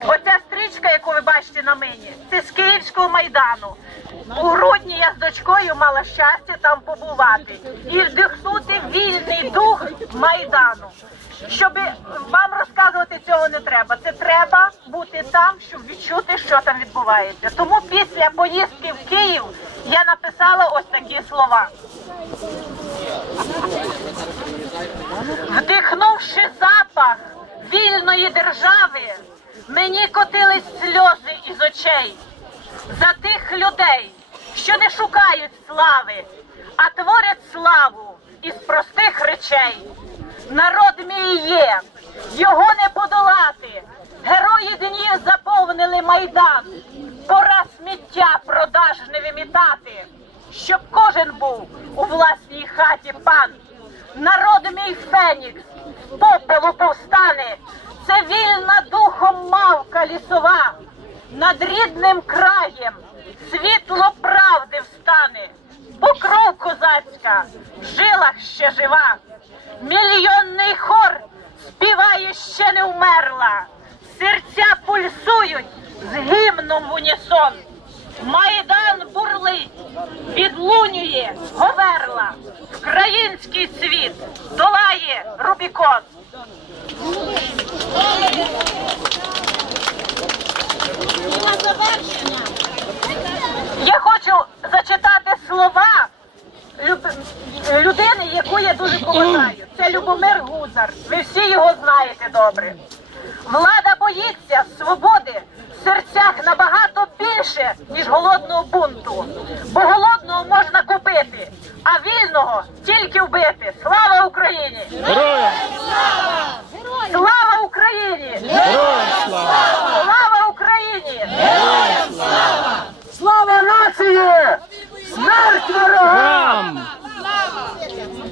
Оця стрічка, яку ви бачите на мені, це з Київського майдану. У грудні я з дочкою мала щастя там побувати і вдихнути вільний дух майдану. Щоб вам розказувати цього не треба. Це треба бути там, щоб відчути, що там відбувається. Тому після поїздки в Київ я написала ось такі слова. Вільної держави, мені котились сльози із очей за тих людей, що не шукають слави, а творять славу із простих речей. Народ мій є, його не подолати. Герої днів заповнили майдан. Пора сміття продажне вимітати, щоб кожен був у власній хаті пан. Народ мій Фенікс, попелу повстане, це вільна духом мавка лісова, над рідним краєм світло правди встане, бо кров козацька в жилах ще жива. Мільйонний хор співає ще не вмерла, серця пульсують з гімном в унісон. Майдан бурлить, відлунює говерла, Український світ долає Рубікон. Я хочу зачитати слова людини, яку я дуже поважаю. Це Любомир Гузар. Ви всі його знаєте добре. Влада боїться свободи в серцях набагато більше, ніж голодного бунту. Бо голодного купити, а вільного тільки вбити. Слава Україні! Героям! Слава Україні! Героям слава! Слава Україні! Слава нації! Смерть ворогам! Вам!